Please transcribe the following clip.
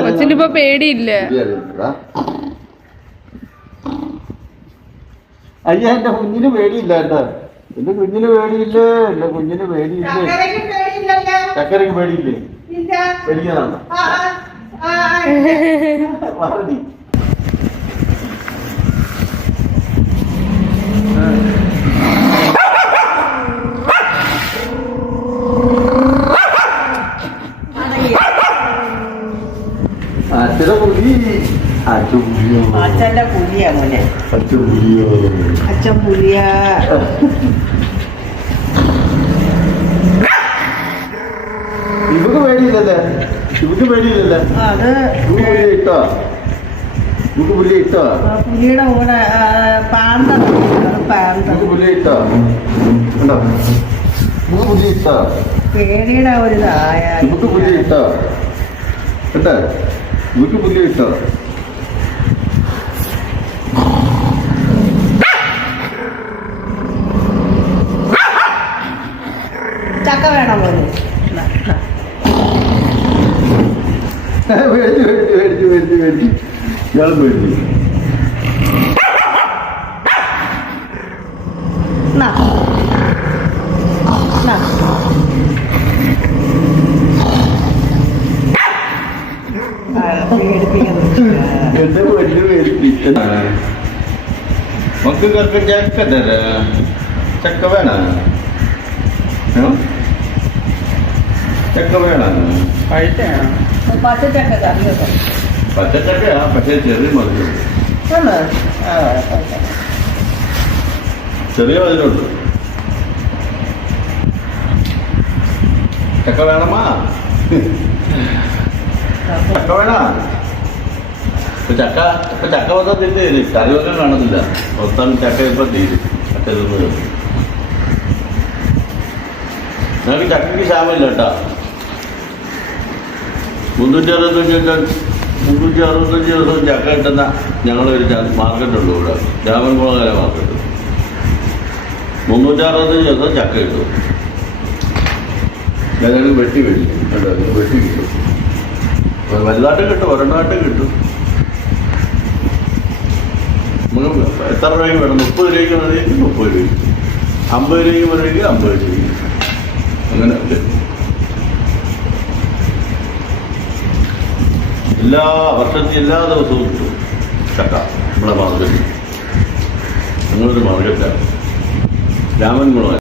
കൊച്ചിനിപ്പോ പേടിയില്ല. അയ്യ എന്റെ കുഞ്ഞിന് പേടിയില്ല കേട്ടോ. എന്റെ കുഞ്ഞിന് പേടിയില്ലേ? എന്റെ കുഞ്ഞിന് പേടിയില്ലേ? ചക്കരക്ക് പേടിയില്ലേ? പേടിക്കാനാണോ? മറടി. അച്ഛന്റെ പുലി. അച്ഛന്റെ പുലിയാ മോനെ. അച്ഛൻ പുലിയോ? അച്ഛൻ പുലിയാ. ഇവക്ക് പേടിയില്ലല്ലേ? ഇവക്ക് പേടിയില്ലല്ലേ? അത് പുലിയെ ഇട്ടോ? ഇവക്ക് പുലിയെ ഇട്ടോ? പുലിയുടെ കൂടെ പാന്ത. പുലിയെ ഇട്ടോ? ഉണ്ടോ? ഇവക്ക് പുലിയെ ഇട്ടോ? പേടിയുടെ ഒരു ഇതായ ഇവക്ക് പുലിയെ ഇട്ടോ? കേട്ടോ? ഇവക്ക് പുലിയെ ഇട്ടോ? ചക്ക വേണം മോനെ. മേടിച്ചു മേടിച്ചു മേടിച്ചു മേടിച്ചു മേടിച്ചു ഞാൻ മേടിച്ചു. എന്റെ വലിയ മേടിച്ചു. മക്കൾക്ക് ചക്ക തരാ. ചക്ക വേണം. ചക്ക വേണം. പച്ചച്ചക്ക കറിയൊക്കെ പച്ചച്ചക്കയാ, പക്ഷേ ചെറിയ മധുരം. ചെറിയ മധുരമുണ്ട്. ചക്ക വേണമാ? ചക്ക വേണ? ചക്ക ചക്ക വന്നാൽ തിരിച്ച് കറി വെക്കാൻ കാണത്തില്ല. മൊത്തം ചക്ക ഇപ്പം തീരും. ചക്ക തിന്ന് ഞങ്ങൾക്ക് ചക്കയ്ക്ക് ക്ഷാമമില്ല കേട്ടാ. 365 ദിവസവും ചക്ക കിട്ടുന്ന ഞങ്ങളൊരു മാർക്കറ്റുള്ളൂ ഇവിടെ, രാമൻകുളങ്ങര മാർക്കറ്റ്. 365 ദിവസം ചക്ക കിട്ടും. ഞാനത് വെട്ടി മേടിക്കും. വെട്ടി കിട്ടും. വലുതായിട്ട് കിട്ടും, ഒരെണ്ണമായിട്ട് കിട്ടും. നമുക്ക് എത്ര രൂപയ്ക്ക് വേണം? 30 രൂപയ്ക്ക് വേണമെങ്കിൽ 30 രൂപയ്ക്ക്, 50 രൂപയ്ക്ക് വേണമെങ്കിൽ 50 രൂപയ്ക്ക്. അങ്ങനെ എല്ലാ വർഷത്തിൽ എല്ലാ ദിവസവും കിട്ടും ചക്ക നമ്മുടെ മാർക്കറ്റിൽ. ഞങ്ങളൊരു മാർക്കറ്റാണ്, രാമൻകുളം.